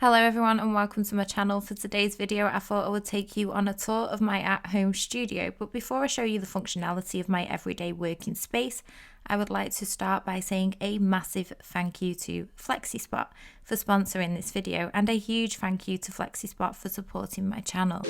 Hello everyone and welcome to my channel. For today's video I thought I would take you on a tour of my at-home studio, but before I show you the functionality of my everyday working space, I would like to start by saying a massive thank you to FlexiSpot for sponsoring this video, and a huge thank you to FlexiSpot for supporting my channel.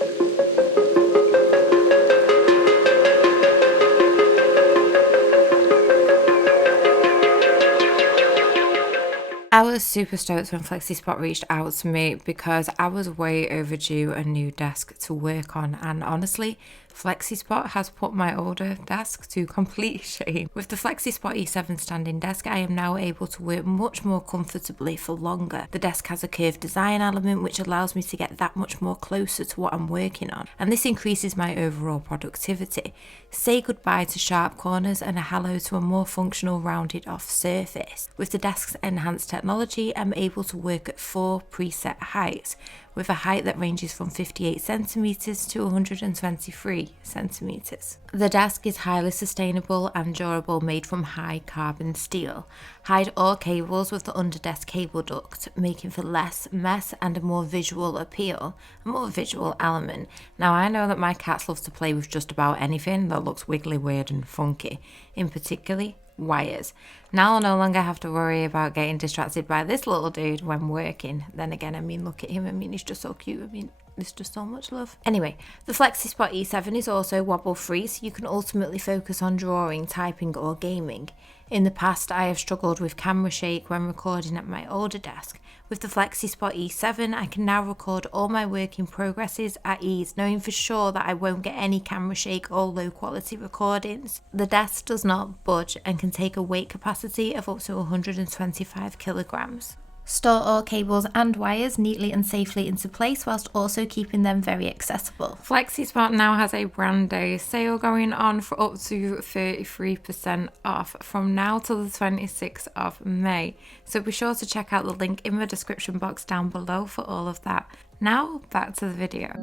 I was super stoked when FlexiSpot reached out to me because I was way overdue a new desk to work on, and honestly, FlexiSpot has put my older desk to complete shame. With the FlexiSpot E7 standing desk, I am now able to work much more comfortably for longer. The desk has a curved design element which allows me to get that much more closer to what I'm working on, and this increases my overall productivity. Say goodbye to sharp corners and a hello to a more functional rounded off surface. With the desk's enhanced technology, I'm able to work at 4 preset heights, with a height that ranges from 58 centimeters to 123 centimeters. The desk is highly sustainable and durable, made from high carbon steel. Hide all cables with the underdesk cable duct, making for less mess and a more visual appeal, a more visual element. Now I know that my cats love to play with just about anything that looks wiggly, weird and funky, in particular wires. Now I'll no longer have to worry about getting distracted by this little dude when working. Then again, I mean, look at him. I mean, he's just so cute. I mean, there's just so much love. Anyway, the FlexiSpot E7 is also wobble free, so you can ultimately focus on drawing, typing or gaming. In the past, I have struggled with camera shake when recording at my older desk. With the FlexiSpot E7, I can now record all my work in progresses at ease, knowing for sure that I won't get any camera shake or low quality recordings. The desk does not budge and can take a weight capacity of up to 125 kilograms. Store all cables and wires neatly and safely into place whilst also keeping them very accessible. FlexiSpot now has a brand day sale going on for up to 33% off from now till the 26th of May. So be sure to check out the link in the description box down below for all of that. Now back to the video.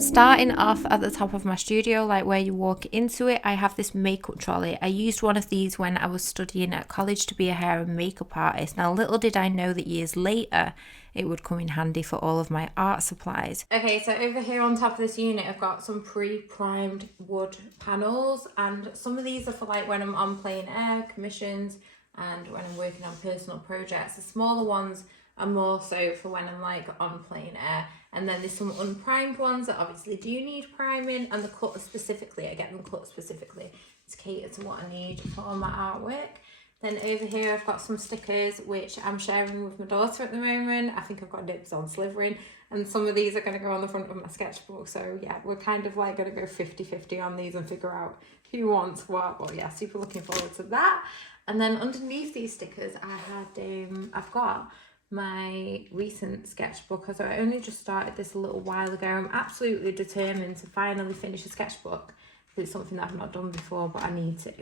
Starting off at the top of my studio, like where you walk into it, I have this makeup trolley. I used one of these when I was studying at college to be a hair and makeup artist. Now little did I know that years later it would come in handy for all of my art supplies. Okay, so over here on top of this unit I've got some pre-primed wood panels, and some of these are for like when I'm on plein air commissions and when I'm working on personal projects. The smaller ones are more so for when I'm like on plein air. And then there's some unprimed ones that obviously do need priming, and the cut specifically, I get them cut specifically to cater to what I need for my artwork. Then over here I've got some stickers which I'm sharing with my daughter at the moment. I think I've got dibs on slivering, and some of these are going to go on the front of my sketchbook. So yeah, we're kind of like going to go 50-50 on these and figure out who wants what. Well yeah, super looking forward to that. And then underneath these stickers I had, I've got my recent sketchbook. So I only just started this a little while ago. I'm absolutely determined to finally finish a sketchbook. It's something that I've not done before, but I need to.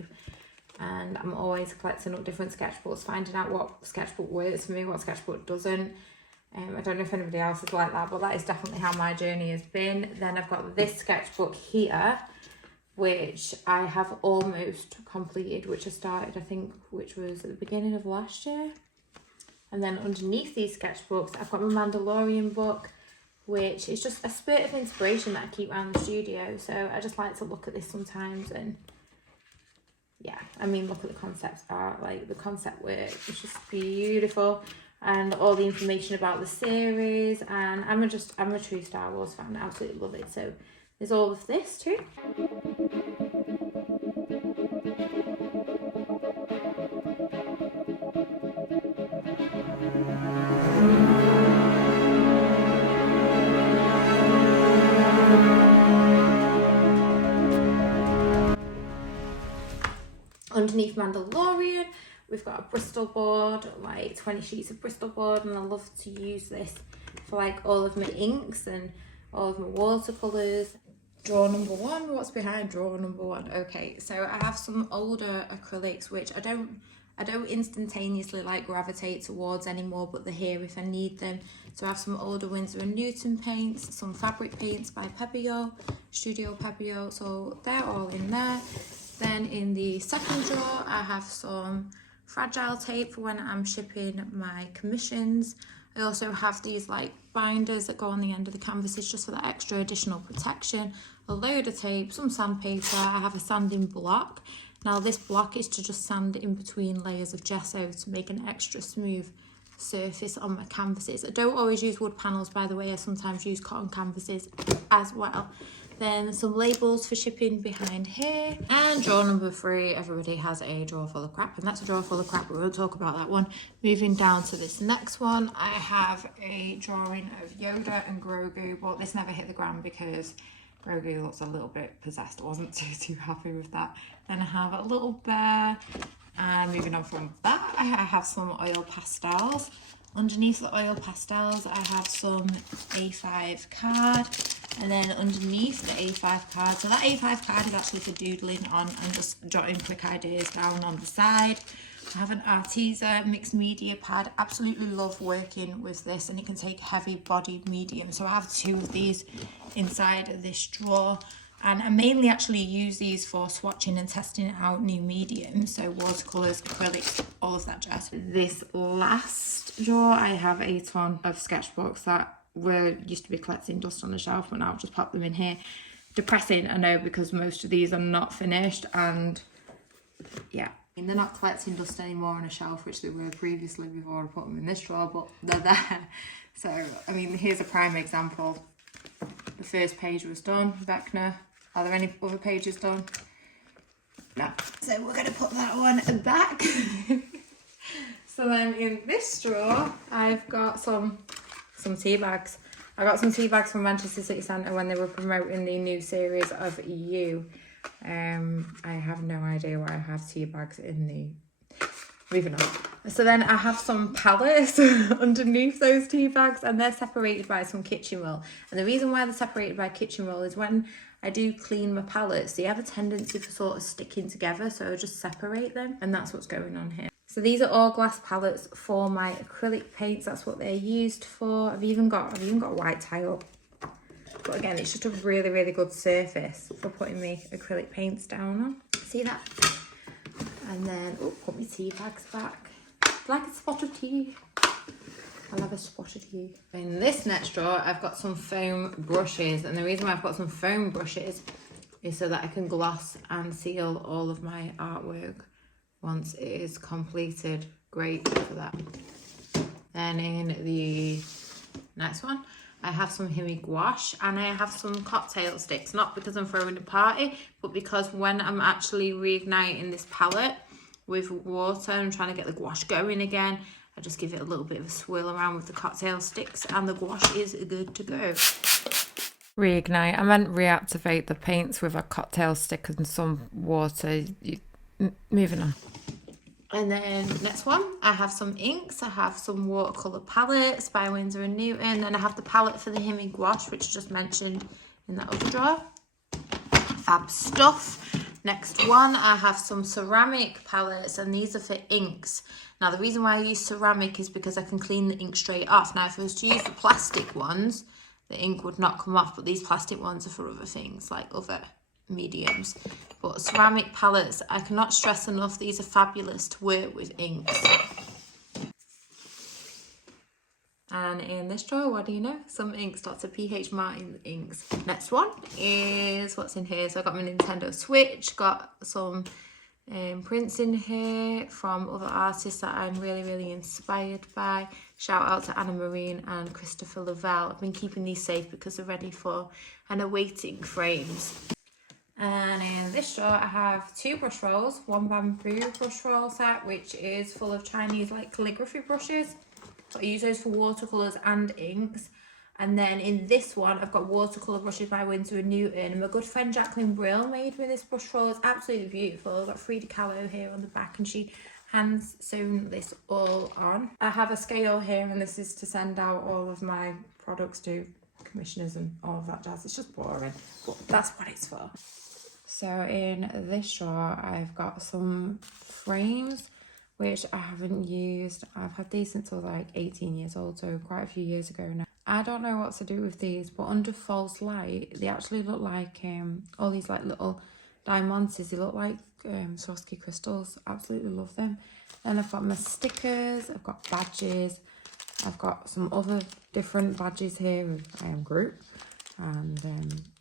And I'm always collecting up different sketchbooks, finding out what sketchbook works for me, what sketchbook doesn't. I don't know if anybody else is like that, but that is definitely how my journey has been. Then I've got this sketchbook here, which I have almost completed, which I started, I think, which was at the beginning of last year. And then underneath these sketchbooks, I've got my Mandalorian book, which is just a spurt of inspiration that I keep around the studio. So I just like to look at this sometimes, and yeah, I mean, look at the concept art, like the concept work, it's just beautiful. And all the information about the series, and I'm a true Star Wars fan, I absolutely love it. So there's all of this too. Underneath Mandalorian, we've got a Bristol board, like 20 sheets of Bristol board, and I love to use this for like all of my inks and all of my watercolours. Drawer number one. What's behind drawer number one? Okay, so I have some older acrylics which I don't instantaneously like gravitate towards anymore, but they're here if I need them. So I have some older Winsor & Newton paints, some fabric paints by Pebeo, Studio Pebeo, so they're all in there. Then in the second drawer I have some fragile tape for when I'm shipping my commissions. I also have these like binders that go on the end of the canvases just for that extra additional protection, a load of tape, some sandpaper. I have a sanding block. Now this block is to just sand in between layers of gesso to make an extra smooth surface on my canvases. I don't always use wood panels, by the way. I sometimes use cotton canvases as well. Then some labels for shipping behind here. And drawer number three, everybody has a drawer full of crap, and that's a drawer full of crap. We won't talk about that one. Moving down to this next one, I have a drawing of Yoda and Grogu, but this never hit the ground because Grogu looks a little bit possessed. I wasn't too happy with that. Then I have a little bear. And moving on from that, I have some oil pastels. Underneath the oil pastels, I have some A5 card. And then underneath the A5 card, so that A5 card is actually for doodling on and just jotting quick ideas down on the side. I have an Arteza mixed media pad. Absolutely love working with this, and it can take heavy bodied medium. So I have two of these inside of this drawer. And I mainly actually use these for swatching and testing out new mediums, so watercolours, acrylics, all of that jazz. This last drawer, I have a ton of sketchbooks that used to be collecting dust on the shelf, but now I've just popped them in here. Depressing, I know, because most of these are not finished, and yeah, I mean, they're not collecting dust anymore on a shelf, which they were previously before I put them in this drawer, but they're there. So, I mean, here's a prime example. The first page was done, Beckner. Are there any other pages done? No. So we're going to put that one back. So then in this drawer, I've got some tea bags. I got some tea bags from Manchester City Centre when they were promoting the new series of You. I have no idea why I have tea bags in the... Moving on. So then I have some palettes underneath those tea bags, and they're separated by some kitchen roll. And the reason why they're separated by kitchen roll is when I do clean my palettes, they have a tendency for sort of sticking together, so I just separate them, and that's what's going on here. So these are all glass palettes for my acrylic paints. That's what they're used for. I've even got white tile. But again, it's just a really, really good surface for putting my acrylic paints down on. See that? And then, oh, put my tea bags back. Like a spot of tea. I love a spot of tea. In this next drawer, I've got some foam brushes. And the reason why I've got some foam brushes is so that I can gloss and seal all of my artwork once it is completed. Great for that. Then in the next one, I have some Himi gouache and I have some cocktail sticks, not because I'm throwing a party, but because when I'm actually reigniting this palette with water and trying to get the gouache going again, I just give it a little bit of a swirl around with the cocktail sticks and the gouache is good to go. Reignite, I meant reactivate the paints with a cocktail stick and some water. Moving on. And then next one, I have some inks. I have some watercolour palettes by Winsor & Newton. And I have the palette for the Himi gouache, which I just mentioned in that other drawer. Fab stuff. Next one, I have some ceramic palettes, and these are for inks. Now, the reason why I use ceramic is because I can clean the ink straight off. Now, if I was to use the plastic ones, the ink would not come off, but these plastic ones are for other things, like other mediums. But ceramic palettes, I cannot stress enough, these are fabulous to work with inks. And in this drawer, what do you know? Some inks, lots of PH Martin inks. Next one is what's in here. So I got my Nintendo Switch, got some prints in here from other artists that I'm really, really inspired by. Shout out to Anna Marine and Christopher Lavelle. I've been keeping these safe because they're ready for and awaiting frames. And in this drawer, I have two brush rolls, one bamboo brush roll set, which is full of Chinese like calligraphy brushes. So I use those for watercolours and inks. And then in this one, I've got watercolour brushes by Winsor & Newton. And my good friend Jacqueline Brill made me this brush roll. It's absolutely beautiful. I've got Frida Kahlo here on the back and she hands sewn this all on. I have a scale here and this is to send out all of my products to commissioners and all of that jazz. It's just boring, but that's what it's for. So in this drawer, I've got some frames which I haven't used. I've had these since I was like 18 years old, so quite a few years ago now. I don't know what to do with these, but under false light, they actually look like all these like little diamonds. They look like Swarovski crystals. Absolutely love them. Then I've got my stickers, I've got badges, I've got some other different badges here with I Am Groot and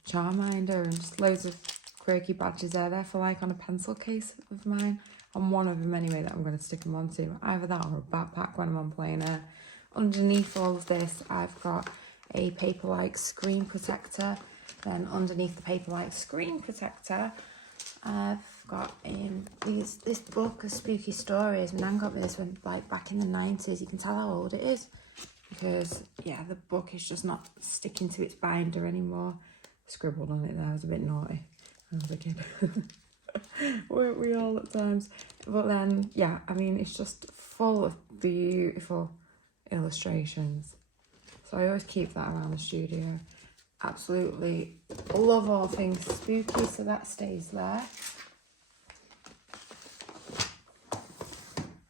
Charminder, and just loads of quirky badges there. They're for like on a pencil case of mine, on one of them anyway, that I'm going to stick them onto. Either that or a backpack when I'm on plane air. Underneath all of this, I've got a paper-like screen protector. Then underneath the paper-like screen protector, I've got this book of spooky stories. My nan got me this one like back in the 90s. You can tell how old it is because, yeah, the book is just not sticking to its binder anymore. Scribbled on it there. I was a bit naughty. I was a kid. Weren't we all at times? But then, yeah, I mean, it's just full of beautiful illustrations. So I always keep that around the studio. Absolutely love all things spooky, so that stays there.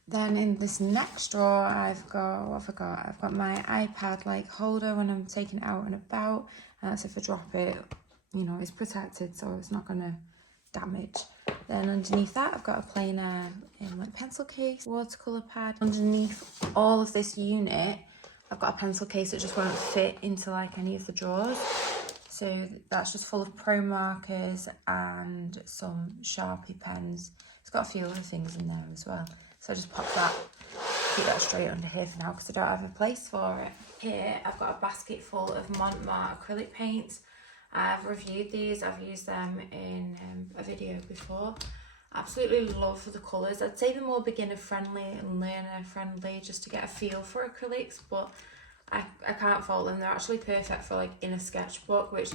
Then in this next drawer, I've got, what have I got? I've got my iPad like holder when I'm taking it out and about. And that's if I drop it, you know, it's protected, so it's not going to damage. Then underneath that, I've got a plain like pencil case, watercolour pad. Underneath all of this unit, I've got a pencil case that just won't fit into like any of the drawers. So that's just full of pro markers and some Sharpie pens. It's got a few other things in there as well. So I just pop that, keep that straight under here for now because I don't have a place for it. Here I've got a basket full of Montmartre acrylic paints. I've reviewed these, I've used them in a video before. Absolutely love the colours. I'd say they're more beginner friendly and learner friendly just to get a feel for acrylics, but I can't fault them. They're actually perfect for like in a sketchbook, which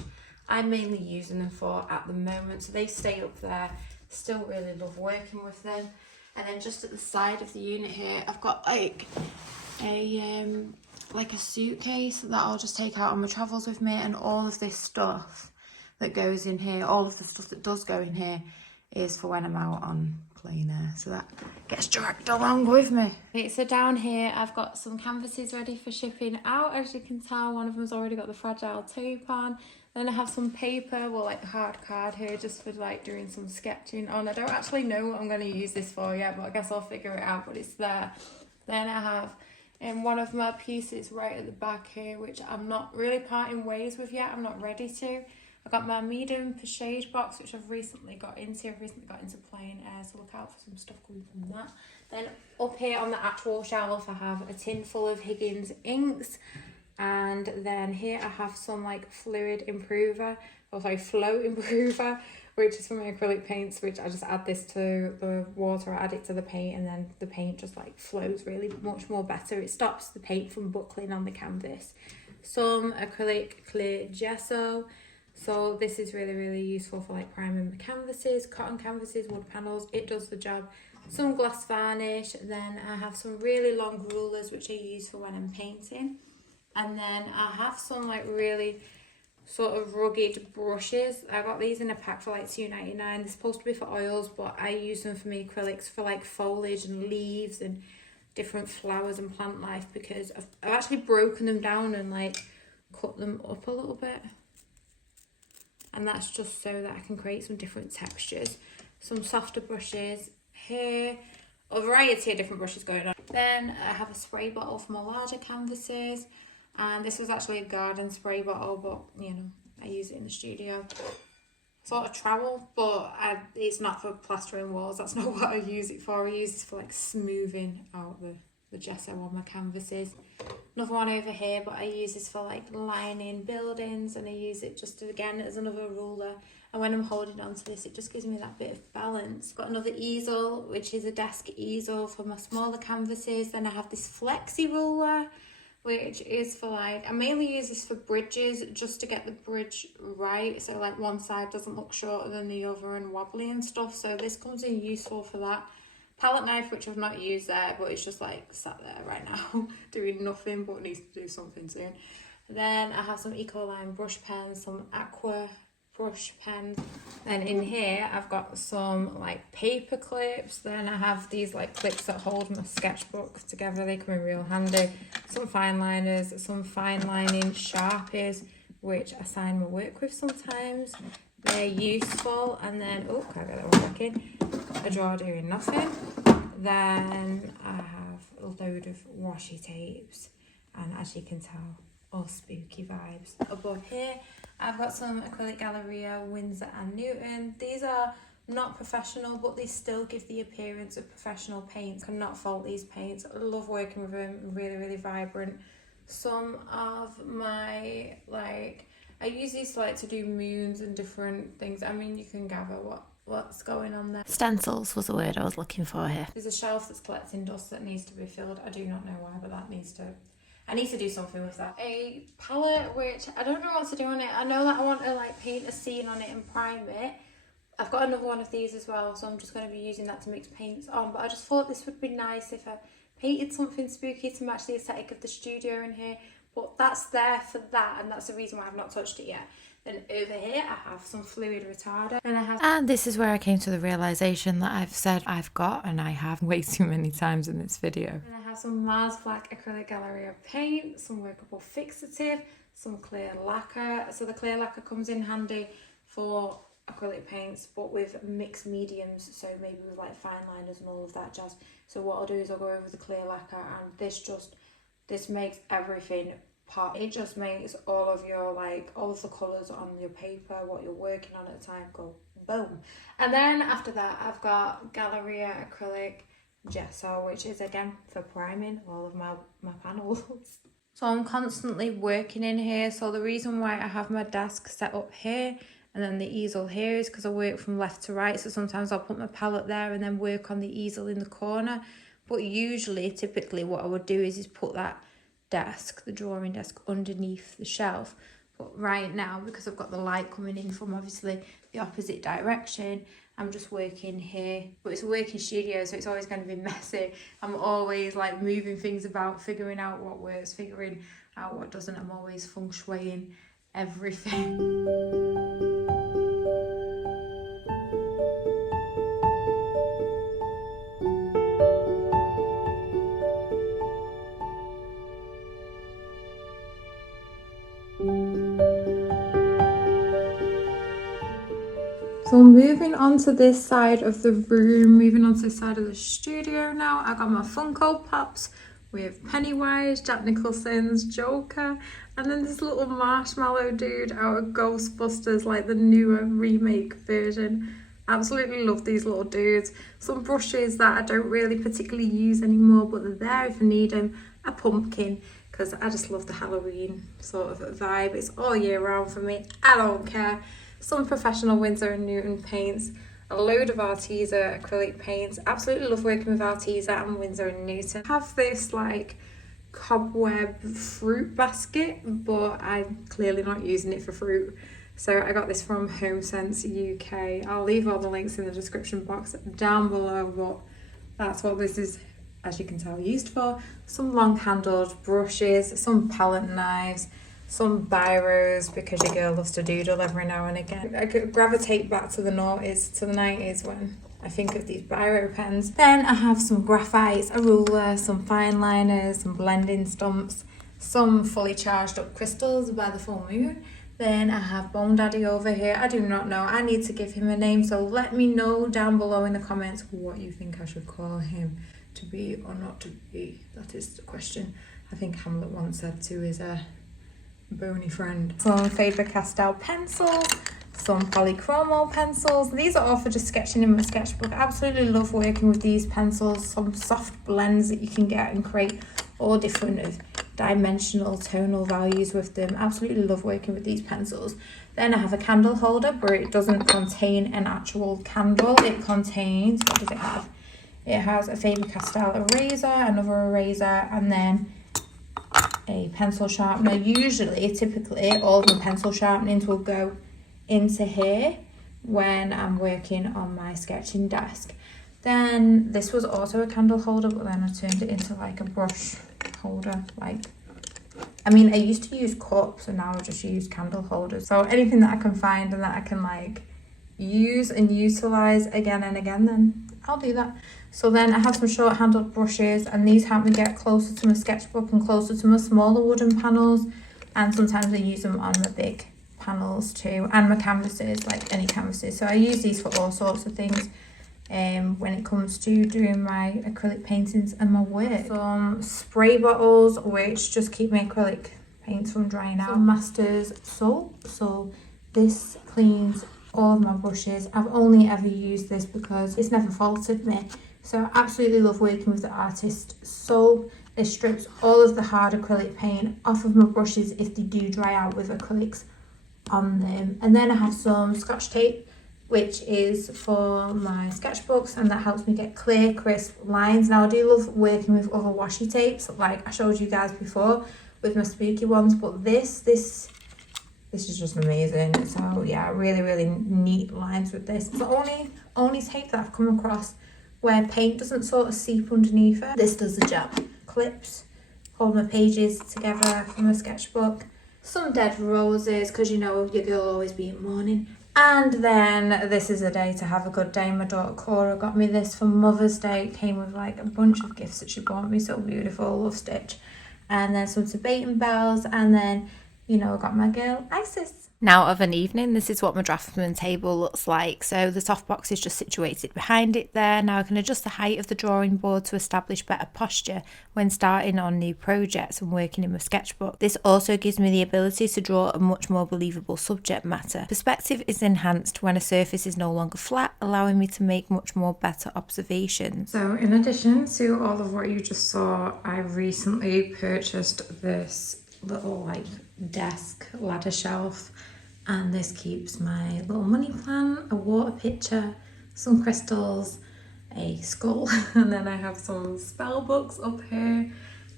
I'm mainly using them for at the moment. So they stay up there. Still really love working with them. And then just at the side of the unit here, I've got like a suitcase that I'll just take out on my travels with me, and all of this stuff that goes in here, all of the stuff that does go in here is for when I'm out on plane air, so that gets dragged along with me. Okay, so down here I've got some canvases ready for shipping out. As you can tell, one of them's already got the fragile taupe on. Then I have some paper, well, like hard card here, just for like doing some sketching on. I don't actually know what I'm going to use this for yet, but I guess I'll figure it out, but it's there. Then I have one of my pieces right at the back here, which I'm not really parting ways with yet. I'm not ready to. I got my Meeden Pochade Box, which I've recently got into. I've recently got into plain air, so look out for some stuff coming from that. Then up here on the actual shelf, I have a tin full of Higgins inks. And then here I have some like flow improver, which is for my acrylic paints, which I just add this to the water, I add it to the paint, and then the paint just like flows really much more better. It stops the paint from buckling on the canvas. Some acrylic clear gesso. So this is really, really useful for like priming the canvases, cotton canvases, wood panels. It does the job. Some glass varnish. Then I have some really long rulers, which I use for when I'm painting. And then I have some like really sort of rugged brushes. I got these in a pack for like $2.99. They're supposed to be for oils, but I use them for my acrylics for like foliage and leaves and different flowers and plant life, because I've actually broken them down and like cut them up a little bit. And that's just so that I can create some different textures. Some softer brushes here. A variety of different brushes going on. Then I have a spray bottle for my larger canvases. And this was actually a garden spray bottle, but you know, I use it in the studio. Sort of trowel, but it's not for plastering walls. That's not what I use it for. I use it for like smoothing out the gesso on my canvases. Another one over here, but I use this for like lining buildings, and I use it just again as another ruler. And when I'm holding on to this, it just gives me that bit of balance. Got another easel, which is a desk easel for my smaller canvases. Then I have this flexi ruler, which is for like, I mainly use this for bridges, just to get the bridge right, so like one side doesn't look shorter than the other and wobbly and stuff. So this comes in useful for that. Palette knife, which I've not used there, but it's just like sat there right now doing nothing, but needs to do something soon. Then I have some Ecoline brush pens, some aqua brush pens. Then in here I've got some like paper clips. Then I have these like clips that hold my sketchbook together. They come in real handy. Some fine liners, some fine lining Sharpies, which I sign my work with sometimes. They're useful. And then, oh, can't get that one back in. A drawer doing nothing. Then I have a load of washi tapes, and as you can tell, all spooky vibes. Above here I've got some acrylic Galleria, Winsor and Newton. These are not professional, but they still give the appearance of professional paints. Cannot fault these paints. I love working with them, really vibrant. Some of my, like, I use these to do moons and different things. I mean, you can gather what's going on there. Stencils was the word I was looking for here. There's a shelf that's collecting dust that needs to be filled. I do not know why, but I need to do something with that. A palette, which I don't know what to do on it. I know that I want to like paint a scene on it and prime it. I've got another one of these as well, so I'm just going to be using that to mix paints on. But I just thought this would be nice if I painted something spooky to match the aesthetic of the studio in here. But that's there for that, and that's the reason why I've not touched it yet. Then over here I have some fluid retarder. And this is where I came to the realisation that I've said I've got, and I have way too many times in this video. And I have some Mars Black Acrylic Galleria paint, some workable fixative, some clear lacquer. So the clear lacquer comes in handy for acrylic paints, but with mixed mediums, so maybe with like fine liners and all of that jazz. So what I'll do is I'll go over the clear lacquer, and this makes everything pop. It just makes all of the colours on your paper, what you're working on at the time, go boom. And then after that I've got Galleria Acrylic Gesso, which is again for priming all of my panels. So I'm constantly working in here. So the reason why I have my desk set up here and then the easel here is because I work from left to right. So sometimes I'll put my palette there and then work on the easel in the corner. But typically what I would do is put that desk, the drawing desk, underneath the shelf. But right now, because I've got the light coming in from obviously the opposite direction, I'm just working here. But it's a working studio, so it's always going to be messy. I'm always like moving things about, figuring out what works, figuring out what doesn't. I'm always feng shuiing everything. So moving on to this side of the room, moving on to this side of the studio now, I got my Funko Pops with Pennywise, Jack Nicholson's Joker, and then this little marshmallow dude out of Ghostbusters, like the newer remake version. Absolutely love these little dudes. Some brushes that I don't really particularly use anymore, but they're there if I need them. A pumpkin, because I just love the Halloween sort of vibe. It's all year round for me. I don't care. Some professional Winsor and Newton paints, a load of Arteza acrylic paints. Absolutely love working with Arteza and Winsor and Newton. I have this like cobweb fruit basket, but I'm clearly not using it for fruit. So I got this from HomeSense UK. I'll leave all the links in the description box down below, but that's what this is, as you can tell, used for. Some long-handled brushes, some palette knives, some biros, because your girl loves to doodle every now and again. I could gravitate back to the 90s when I think of these biro pens. Then I have some graphites, a ruler, some fine liners, some blending stumps, some fully charged up crystals by the full moon. Then I have Bone Daddy over here. I do not know. I need to give him a name, so let me know down below in the comments what you think I should call him. To be or not to be? That is the question. I think Hamlet once said to his bony friend. Some Faber-Castell pencils, some polychromo pencils. These are all for just sketching in my sketchbook. I absolutely love working with these pencils. Some soft blends that you can get and create all different dimensional tonal values with them. Absolutely love working with these pencils. Then I have a candle holder, but it doesn't contain an actual candle. It contains, what does it have? It has a Faber-Castell eraser, another eraser, and then a pencil sharpener. Typically, all of my pencil sharpenings will go into here when I'm working on my sketching desk. Then this was also a candle holder, but then I turned it into like a brush holder, like I mean, I used to use cups and now I just use candle holders. So anything that I can find and that I can like use and utilize again and again, then I'll do that. So then I have some short handled brushes, and these help me get closer to my sketchbook and closer to my smaller wooden panels, and sometimes I use them on my big panels too, and my canvases, like any canvases. So I use these for all sorts of things when it comes to doing my acrylic paintings and my work. Some spray bottles which just keep my acrylic paints from drying out. Some Masters soap, so this cleans all of my brushes. I've only ever used this because it's never faulted me, so I absolutely love working with the Artist soap. This strips all of the hard acrylic paint off of my brushes if they do dry out with acrylics on them. And then I have some Scotch tape, which is for my sketchbooks, and that helps me get clear, crisp lines. Now I do love working with other washi tapes, like I showed you guys before with my spooky ones, but this is just amazing. So yeah, really neat lines with this. It's the only tape that I've come across where paint doesn't sort of seep underneath it. This does the job. Clips hold my pages together for my sketchbook. Some dead roses, because you know your girl will always be in mourning. And then this is a day to have a good day. My daughter Cora got me this for Mother's Day. It came with like a bunch of gifts that she bought me. So beautiful, love stitch. And then some Tibetan bells, and then, you know, I got my girl Isis. Now of an evening, this is what my Draftsman table looks like. So the softbox is just situated behind it there. Now I can adjust the height of the drawing board to establish better posture when starting on new projects and working in my sketchbook. This also gives me the ability to draw a much more believable subject matter. Perspective is enhanced when a surface is no longer flat, allowing me to make much more better observations. So in addition to all of what you just saw, I recently purchased this little like desk ladder shelf, and this keeps my little money plant, a water pitcher, some crystals, a skull, and then I have some spell books up here,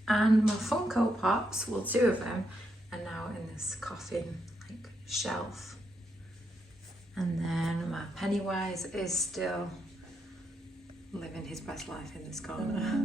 and my Funko Pops, well, 2 of them are now in this coffin like shelf, and then my Pennywise is still living his best life in this corner.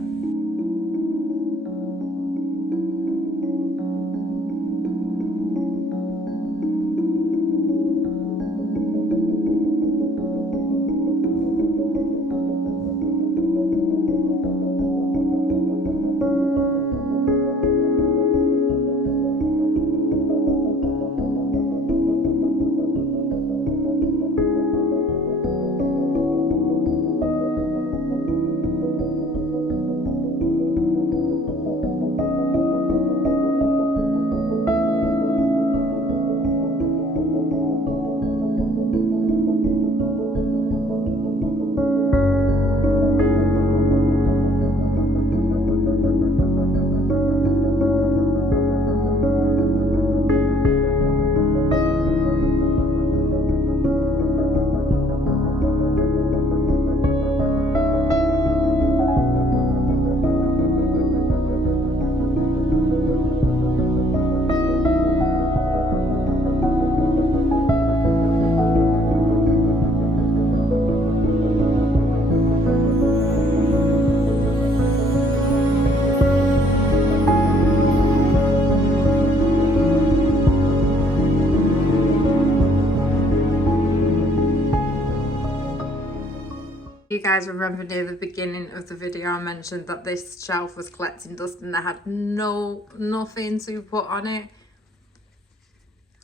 You guys remember near the beginning of the video I mentioned that this shelf was collecting dust and I had nothing to put on it.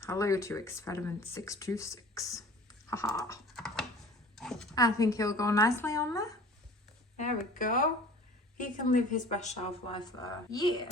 Hello to experiment 626. Haha. I think he'll go nicely on there. There we go. He can live his best shelf life there. Yeah.